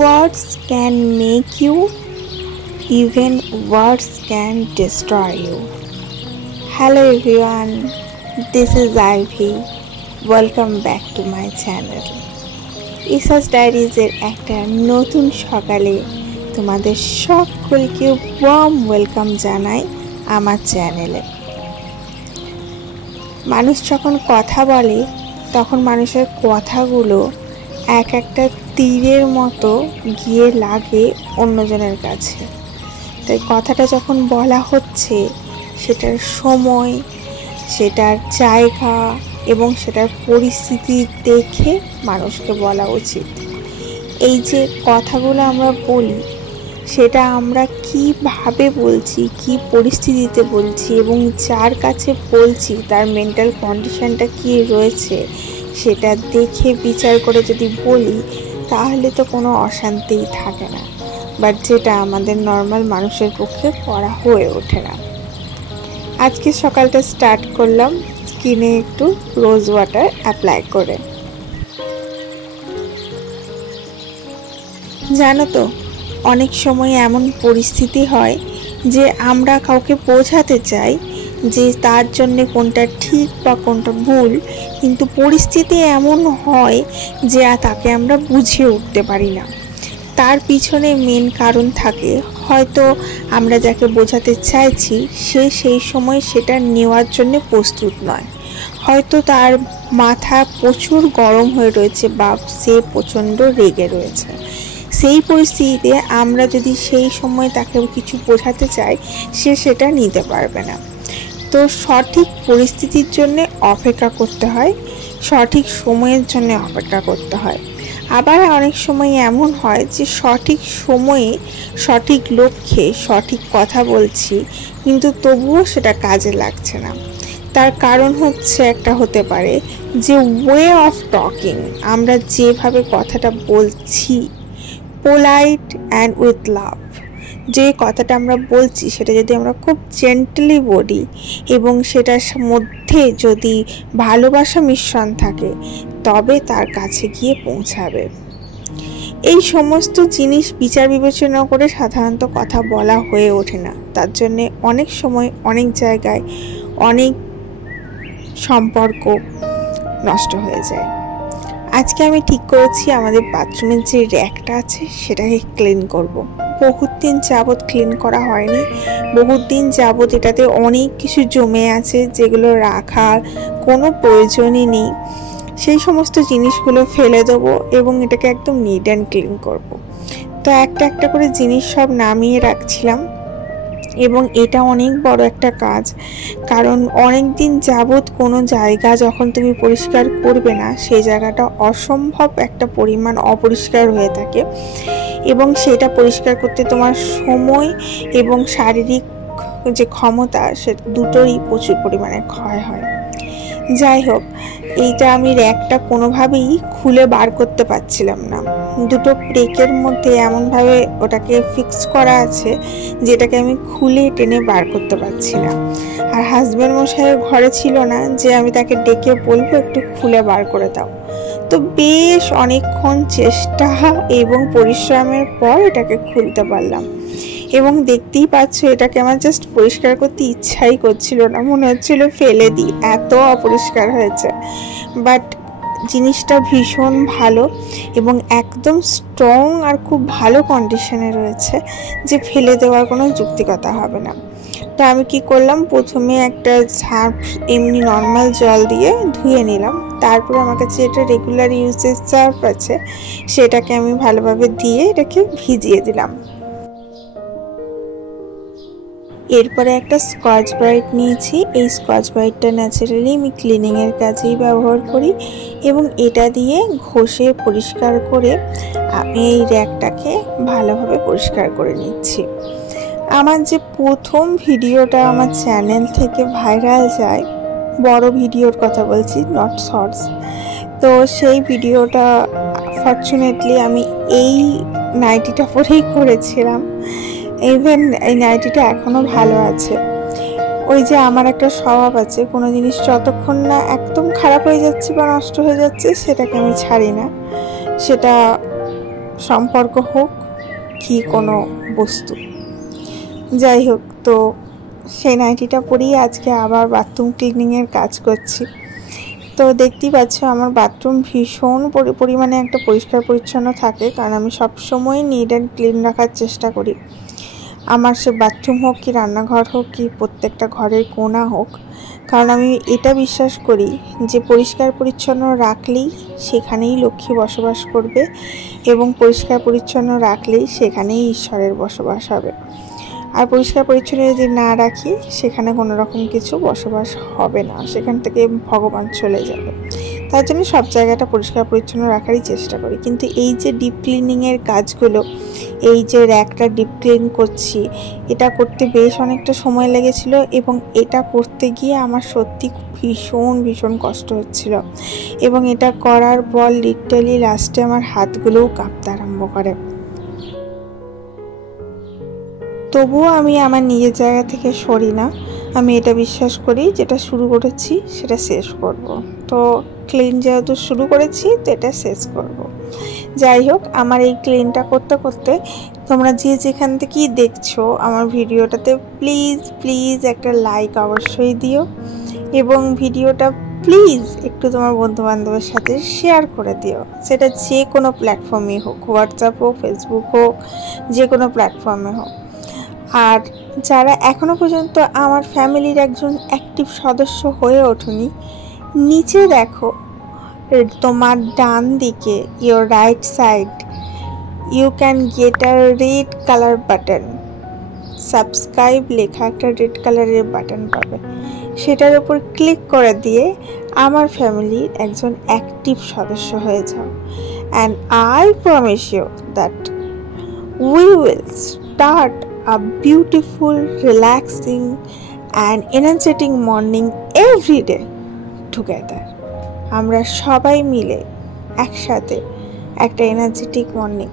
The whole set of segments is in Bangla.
Words can make you, even words can destroy you. Hello everyone, this is Ivy. Welcome back to my channel. ইসাস ডায়েরিজের একটা নতুন সকালে তোমাদের সকলকে ওয়ার্ম ওয়েলকাম জানাই আমার চ্যানেলে। মানুষ যখন কথা বলে তখন মানুষের কথাগুলো এক একটা তীরের মতো গিয়ে লাগে অন্যজনের কাছে। তাই কথাটা যখন বলা হচ্ছে সেটার সময়, সেটার জায়গা এবং সেটার পরিস্থিতি দেখে মানুষকে বলা উচিত। এই যে কথাগুলো আমরা বলি সেটা আমরা কিভাবে বলছি, কি পরিস্থিতিতে বলছি এবং যার কাছে বলছি তার মেন্টাল কন্ডিশনটা কি রয়েছে সেটা দেখে বিচার করে যদি বলি তাহলে তো কোনো অশান্তিই থাকে না, বাট যেটা আমাদের নর্মাল মানুষের পক্ষে করা হয়ে ওঠে না। আজকে সকালটা স্টার্ট করলাম স্কিনে একটু রোজ ওয়াটার অ্যাপ্লাই করে। জানো তো, অনেক সময় এমন পরিস্থিতি হয় যে আমরা কাউকে বোঝাতে চাই যে তার জন্যে কোনটা ঠিক বা কোনটা ভুল, কিন্তু পরিস্থিতি এমন হয় যে তাকে আমরা বুঝিয়ে উঠতে পারি না। তার পিছনে মেন কারণ থাকে, হয়তো আমরা যাকে বোঝাতে চাইছি সে সেই সময় সেটা নেওয়ার জন্য প্রস্তুত নয়, হয়তো তার মাথা প্রচুর গরম হয়ে রয়েছে বা সে প্রচণ্ড রেগে রয়েছে। সেই পরিস্থিতিতে আমরা যদি সেই সময় তাকে কিছু বোঝাতে চাই সে সেটা নিতে পারবে না। তো সঠিক পরিস্থিতির জন্য অপেক্ষা করতে হয়, সঠিক সময়ের জন্য অপেক্ষা করতে হয়। আবার অনেক সময় এমন হয় যে সঠিক সময়ে সঠিক লক্ষ্যে সঠিক কথা বলছি কিন্তু তবুও সেটা কাজে লাগছে না। তার কারণ একটা হতে পারে যে ওয়ে অফ টকিং, আমরা যেভাবে কথাটা বলছি, পোলাইট অ্যান্ড উইথ লাভ, যে কথাটা আমরা বলছি সেটা যদি আমরা খুব জেন্টলি বলি এবং সেটার মধ্যে যদি ভালোবাসা মিশ্রণ থাকে তবে তার কাছে গিয়ে পৌঁছাবে। এই সমস্ত জিনিস বিচার বিবেচনা করে সাধারণত কথা বলা হয়ে ওঠে না। তার জন্যে অনেক সময় অনেক জায়গায় অনেক সম্পর্ক নষ্ট হয়ে যায়। আজকে আমি ঠিক করেছি আমাদের বাথরুমের যে র্যাকটা আছে সেটাকে ক্লিন করব। বহুত দিন যাবৎ ক্লিন করা হয়নি, বহুত দিন যাবৎ এটাতে অনেক কিছু জমে আছে যেগুলো রাখার কোনো প্রয়োজনই নেই। সেই সমস্ত জিনিসগুলো ফেলে দেবো এবং এটাকে একদম নিট অ্যান্ড ক্লিন করব। তো একটা একটা করে জিনিস সব নামিয়ে রাখছিলাম এবং এটা অনেক বড় একটা কাজ, কারণ অনেক দিন যাবৎ কোনো জায়গা যখন তুমি পরিষ্কার করবে না সেই জায়গাটা অসম্ভব একটা পরিমাণ অপরিষ্কার হয়ে থাকে এবং সেটা পরিষ্কার করতে তোমার সময় এবং শারীরিক যে ক্ষমতা সে দুটোরই প্রচুর পরিমাণে ক্ষয় হয়। যাই হোক, এইটা আমি র্যাকটা কোনোভাবেই খুলে বার করতে পারছিলাম না। দুটো ব্রেকের মধ্যে এমনভাবে ওটাকে ফিক্স করা আছে যেটাকে আমি খুলে টেনে বার করতে পারছি না। আর হাজব্যান্ড মশাই ঘরে ছিল না যে আমি তাকে ডেকে বলবো একটু খুলে বার করে দাও। তো বেশ অনেকক্ষণ চেষ্টা এবং পরিশ্রমের পর এটাকে খুলতে পারলাম এবং দেখতেই পাচ্ছ এটাকে আমার জাস্ট পরিষ্কার করতে ইচ্ছাই করছিল না, মনে হচ্ছিল ফেলে দিই, এত অপরিষ্কার হয়েছে। বাট জিনিসটা ভীষণ ভালো এবং একদম স্ট্রং আর খুব ভালো কন্ডিশনে রয়েছে যে ফেলে দেওয়ার কোনো যুক্তিকতা হবে না। তো আমি কি করলাম, প্রথমে একটা সার্ফ এমনি নর্মাল জল দিয়ে ধুয়ে নিলাম, তারপর আমার কাছে এটা রেগুলার ইউজের সার্ফ আছে সেটাকে আমি ভালোভাবে দিয়ে এটাকে ভিজিয়ে দিলাম। এরপরে একটা স্কচ ব্রাইট নিয়েছি। এই স্কচ ব্রাইটটা ন্যাচারালি আমি ক্লিনিংয়ের কাজেই ব্যবহার করি এবং এটা দিয়ে ঘষে পরিষ্কার করে আমি এই র্যাকটাকে ভালোভাবে পরিষ্কার করে নিচ্ছি। আমার যে প্রথম ভিডিওটা আমার চ্যানেল থেকে ভাইরাল যায়, বড় ভিডিওর কথা বলছি, নট শর্টস, তো সেই ভিডিওটা ফরচুনেটলি আমি এই নাইটিটা পরেই করেছিলাম। ইভেন এই নাইটিটা এখনও ভালো আছে। ওই যে আমার একটা স্বভাব আছে, কোনো জিনিস যতক্ষণ না একদম খারাপ হয়ে যাচ্ছে বা নষ্ট হয়ে যাচ্ছে সেটাকে আমি ছাড়ি না, সেটা সম্পর্ক হোক কি কোনো বস্তু, যাই হোক। তো সেই নাইটিটা পরেই আজকে আবার বাথরুম ক্লিনিংয়ের কাজ করছি। তো দেখতেই পাচ্ছ আমার বাথরুম ভীষণ পরিমাণে একটা পরিষ্কার পরিচ্ছন্ন থাকে, কারণ আমি সবসময় নিট অ্যান্ড ক্লিন রাখার চেষ্টা করি। আমার সে বাথরুম হোক কি রান্নাঘর হোক কি প্রত্যেকটা ঘরের কোণা হোক, কারণ আমি এটা বিশ্বাস করি যে পরিষ্কার পরিচ্ছন্ন রাখলেই সেখানেই লক্ষ্মী বসবাস করবে, এবং পরিষ্কার পরিচ্ছন্ন রাখলেই সেখানেই ঈশ্বরের বসবাস হবে। আর পরিষ্কার পরিচ্ছন্ন যদি না রাখি সেখানে কোনো রকম কিছু বসবাস হবে না, সেখান থেকে ভগবান চলে যাবে। তার জন্য সব জায়গাটা পরিষ্কার পরিচ্ছন্ন রাখারই চেষ্টা করি। কিন্তু এই যে ডিপ ক্লিনিংয়ের কাজগুলো, এই যে র্যাকটা ডিপ ক্লিন করছি, এটা করতে বেশ অনেকটা সময় লেগেছিল, এবং এটা করতে গিয়ে আমার সত্যি ভীষণ কষ্ট হচ্ছিল, এবং এটা করার পর লিটারালি লাস্টে আমার হাতগুলোও কাঁপতে আরম্ভ করে। তবুও আমি আমার নিজের জায়গা থেকে সরি না, আমি এটা বিশ্বাস করি যেটা শুরু করেছি সেটা শেষ করব। তো ক্লিন যেহেতু শুরু করেছি তো এটা শেষ করব। যাই হোক, আমার এই ক্লিনটা করতে করতে তোমরা যে যেখান থেকেই দেখছো আমার ভিডিওটাতে প্লিজ একটা লাইক অবশ্যই দিও, এবং ভিডিওটা প্লিজ একটু তোমার বন্ধু বান্ধবের সাথে শেয়ার করে দিও, সেটা যে কোনো প্ল্যাটফর্মে হোক, হোয়াটসঅ্যাপ হোক, ফেসবুক হোক, যে কোনো প্ল্যাটফর্মে হোক। আর যারা এখনো পর্যন্ত আমার ফ্যামিলির একজন অ্যাক্টিভ সদস্য হয়ে ওঠেনি, নিচে দেখো তোমার ডান দিকে, your right side, you can get a red colour button, subscribe লেখা একটা রেড কালারের বাটন পাবে। সেটার উপর ক্লিক করে দিয়ে আমার ফ্যামিলির একজন অ্যাক্টিভ সদস্য হয়ে যাও, and I promise you that we will start a beautiful, relaxing and energetic morning every day together. আমরা সবাই মিলে একসাথে একটা এনার্জেটিক মর্নিং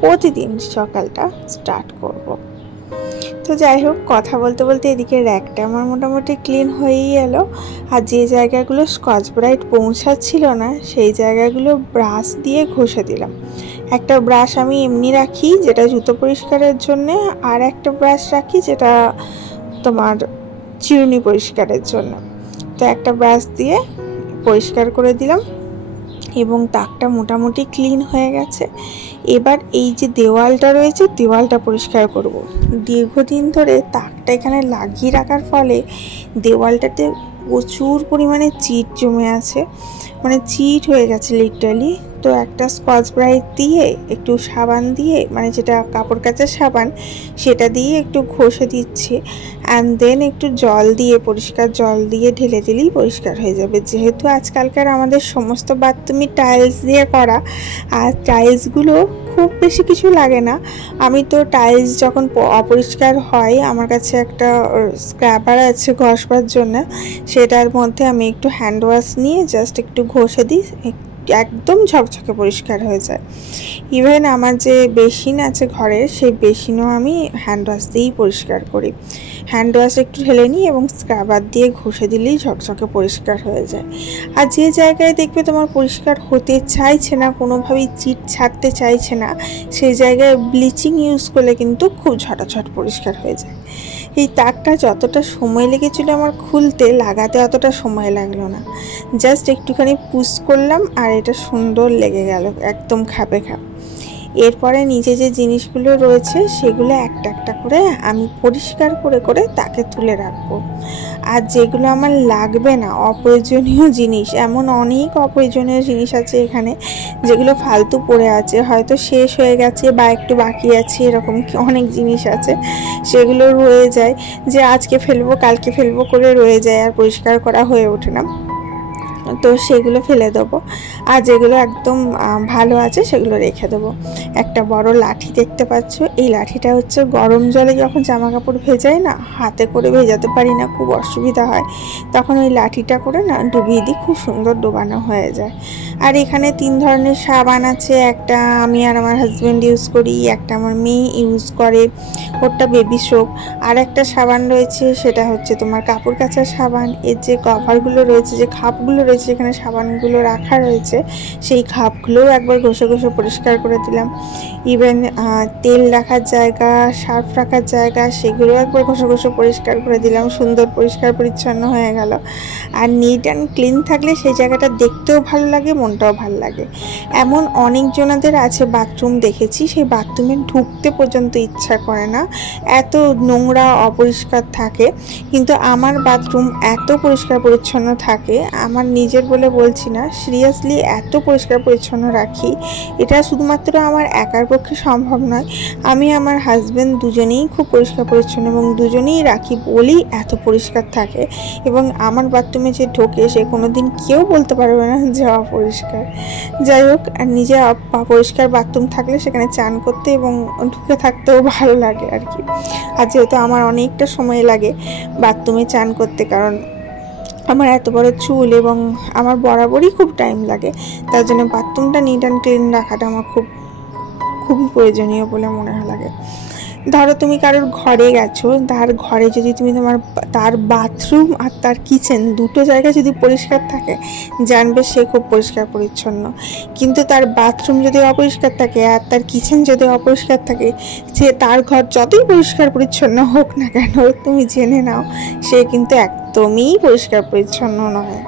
প্রতিদিন সকালটা স্টার্ট করব। তো যাই হোক, কথা বলতে বলতে এদিকে র্যাকটা আমার মোটামুটি ক্লিন হয়েই এলো, আর যে জায়গাগুলো স্কচ ব্রাইট পৌঁছাচ্ছিল না সেই জায়গাগুলো ব্রাশ দিয়ে ঘষে দিলাম। একটা ব্রাশ আমি এমনি রাখি যেটা জুতো পরিষ্কারের জন্যে, আর একটা ব্রাশ রাখি যেটা তোমার চিরুনি পরিষ্কারের জন্য। তো একটা ব্রাশ দিয়ে পরিষ্কার করে দিলাম, এবং তাকটা মোটামুটি ক্লিন হয়ে গেছে। এবার এই যে দেওয়ালটা রয়েছে, দেওয়ালটা পরিষ্কার করব। দীর্ঘদিন ধরে তাকটা এখানে লাগিয়ে রাখার ফলে দেওয়ালটাতে প্রচুর পরিমাণে চিট জমে আছে, মানে চিট হয়ে গেছে লিটারালি। তো একটা স্কচ ব্রাইট দিয়ে একটু সাবান দিয়ে, মানে যেটা কাপড় কাচার সাবান, সেটা দিয়ে একটু ঘষে দিচ্ছি, অ্যান্ড দেন একটু জল দিয়ে, পরিষ্কার জল দিয়ে ঢেলে দিলেই পরিষ্কার হয়ে যাবে। যেহেতু আজকালকার আমাদের সমস্ত বাথরুমই টাইলস দিয়ে করা, আর টাইলসগুলো খুব বেশি কিছু লাগে না। আমি তো টাইলস যখন অপরিষ্কার হয়, আমার কাছে একটা স্ক্রাবার আছে ঘষবার জন্য, সেটার মধ্যে আমি একটু হ্যান্ড ওয়াশ নিয়ে জাস্ট একটু ঘষে দিই, একদম ঝকঝকে পরিষ্কার হয়ে যায়। ইভেন আমার যে বেসিন আছে ঘরের, সেই বেসিনও আমি হ্যান্ড ওয়াশ দিয়েই পরিষ্কার করি। হ্যান্ড ওয়াশ একটু ঢেলে নিই এবং স্ক্রাবার দিয়ে ঘষে দিলেই ঝকঝকে পরিষ্কার হয়ে যায়। আর যে জায়গায় দেখবে তোমার পরিষ্কার হতে চাইছে না, কোনোভাবেই চিট ছাড়তে চাইছে না, সেই জায়গায় ব্লিচিং ইউজ করলে কিন্তু খুব ঝটাঝট পরিষ্কার হয়ে যায়। এই তাকটা যতটা সময় লেগেছিল আমার খুলতে, লাগাতে অতটা সময় লাগলো না। জাস্ট একটুখানি পুশ করলাম আর এটা সুন্দর লেগে গেল, একদম খাপে খাপ। এরপরে নিচে যে জিনিসগুলো রয়েছে সেগুলো একটা একটা করে আমি পরিষ্কার করে করে তাকে তুলে রাখবো। আর যেগুলো আমার লাগবে না, অপ্রয়োজনীয় জিনিস, এমন অনেক অপ্রয়োজনীয় জিনিস আছে এখানে যেগুলো ফালতু পড়ে আছে, হয়তো শেষ হয়ে গেছে বা একটু বাকি আছে, এরকম অনেক জিনিস আছে সেগুলো রয়ে যায়, যে আজকে ফেলবো কালকে ফেলবো করে রয়ে যায়, আর পরিষ্কার করা হয়ে ওঠে না। তো সেগুলো ফেলে দেবো, আর যেগুলো একদম ভালো আছে সেগুলো রেখে দেবো। একটা বড় লাঠি দেখতে পাচ্ছ, এই লাঠিটা হচ্ছে গরম জলে যখন জামা কাপড় ভেজাই না, হাতে করে ভেজাতে পারি না, খুব অসুবিধা হয়, তখন ওই লাঠিটা করে না ডুবিয়ে দিই, খুব সুন্দর ডোবানো হয়ে যায়। আর এখানে 3 ধরনের সাবান আছে, একটা আমি আর আমার হাজব্যান্ড ইউজ করি, একটা আমার মেয়ে ইউজ করে, ওটা বেবি সোপ। আর একটা সাবান রয়েছে, সেটা হচ্ছে তোমার কাপড় কাচার সাবান। এর যে কভারগুলো রয়েছে, যে খাপগুলো রয়েছে রেখেছি, যেখানে সাবানগুলো রাখা রয়েছে সেই খাপগুলোও একবার ঘষে ঘষে পরিষ্কার করে দিলাম। ইভেন তেল রাখার জায়গা, সার্ফ রাখার জায়গা, সেগুলোও একবার ঘষে ঘষে পরিষ্কার করে দিলাম। সুন্দর পরিষ্কার পরিচ্ছন্ন হয়ে গেল। আর নিট অ্যান্ড ক্লিন থাকলে সেই জায়গাটা দেখতেও ভালো লাগে, মনটাও ভালো লাগে। এমন অনেকজনাদের আছে বাথরুম দেখেছি, সেই বাথরুমে ঢুকতে পর্যন্ত ইচ্ছা করে না, এত নোংরা অপরিষ্কার থাকে। কিন্তু আমার বাথরুম এত পরিষ্কার পরিচ্ছন্ন থাকে, আমার নিজের বলে বলছি না, সিরিয়াসলি এত পরিষ্কার পরিচ্ছন্ন রাখি। এটা শুধুমাত্র আমার একার পক্ষে সম্ভব নয়, আমি আমার হাজব্যান্ড দুজনেই খুব পরিষ্কার পরিচ্ছন্ন এবং দুজনেই রাখি বলেই এত পরিষ্কার থাকে। এবং আমার বাথরুমে যে ঢোকে সে কোনোদিন কেউ বলতে পারবে না যে অপরিষ্কার। যাই হোক, নিজে পরিষ্কার বাথরুম থাকলে সেখানে চান করতে এবং ঢুকে থাকতেও ভালো লাগে আর কি। আর যেহেতু আমার অনেকটা সময় লাগে বাথরুমে চান করতে, কারণ আমার এত বড় চুল এবং আমার বরাবরই খুব টাইম লাগে, তার জন্য বাথরুমটা নিট অ্যান্ড ক্লিন রাখাটা আমার খুবই প্রয়োজনীয় বলে মনে লাগে। ধরো তুমি কারোর ঘরে গেছো, তার ঘরে যদি তুমি তার বাথরুম আর তার কিচেন দুটো জায়গা যদি পরিষ্কার থাকে, জানবে সে খুব পরিষ্কার পরিচ্ছন্ন। কিন্তু তার বাথরুম যদি অপরিষ্কার থাকে আর তার কিচেন যদি অপরিষ্কার থাকে, সে তার ঘর যতই পরিষ্কার পরিচ্ছন্ন হোক না কেন, তুমি জেনে নাও সে কিন্তু একদমই পরিষ্কার পরিচ্ছন্ন নয়।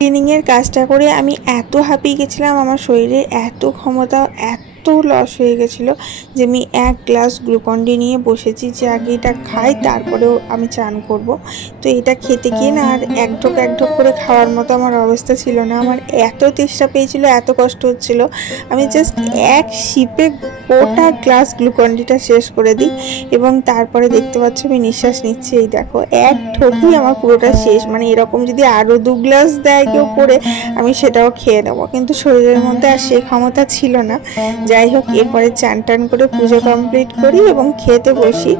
ক্লিনিংয়ের কাজটা করে আমি এত হাঁপিয়ে গেছিলাম, আমার শরীরে এত ক্ষমতা, এত লস হয়ে গেছিলো যে আমি এক গ্লাস গ্লুকন-ডি নিয়ে বসেছি যে আগে এটা খাই তারপরেও আমি চান করব। তো এটা খেতে গিয়ে না আর এক ঢোক করে খাওয়ার মতো আমার অবস্থা ছিল না। আমার এত তেষ্টা পেয়েছিল, এত কষ্ট হচ্ছিল, আমি জাস্ট এক শিপে গোটা গ্লাস গ্লুকন-ডিটা শেষ করে দিই এবং তারপরে দেখতে পাচ্ছ আমি নিঃশ্বাস নিচ্ছি। এই দেখো, এক ঢোকই আমার পুরোটা শেষ। মানে এরকম যদি আরও 2 গ্লাস দেয় কেউ করে, আমি সেটাও খেয়ে নেবো, কিন্তু শরীরের মধ্যে আর সেই ক্ষমতা ছিল না। যাই হোক, এরপরে চান টান করে পুজো কমপ্লিট করি এবং খেতে বসি।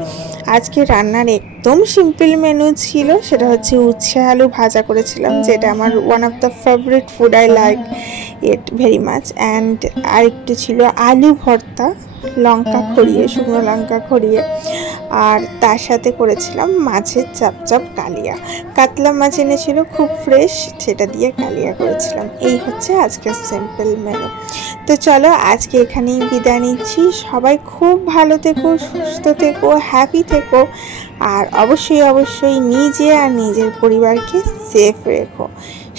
আজকে রান্নার একদম সিম্পল মেনু ছিল, সেটা হচ্ছে উচ্ছে আলু ভাজা করেছিলাম, যেটা আমার one of the favourite food, I like it very much. And আরেকটু ছিল আলু ভর্তা, লঙ্কা খড়িয়ে, শুকনো লঙ্কা খড়িয়ে। আর তার সাথে করেছিলাম মাছের চাপ কালিয়া, কাতলা মাছ এনেছিল খুব ফ্রেশ, সেটা দিয়ে কালিয়া করেছিলাম। এই হচ্ছে আজকের সিম্পল মেনু। তো চলো আজকে এখানেই বিদায় নিচ্ছি। সবাই খুব ভালো থেকো, সুস্থ থেকো, হ্যাপি থেকো, আর অবশ্যই নিজে আর নিজের পরিবারকে সেফ রেখো।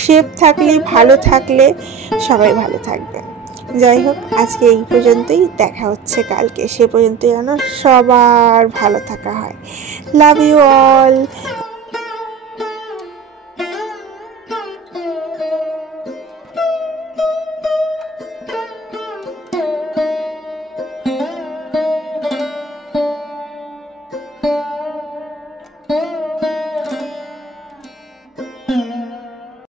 সেফ থাকলে, ভালো থাকলে সবাই ভালো থাকবে। যাই হোক, আজকে এই পর্যন্তই, দেখা হচ্ছে কালকে। সে পর্যন্ত যেন সবার ভালো থাকা হয়। Love you all.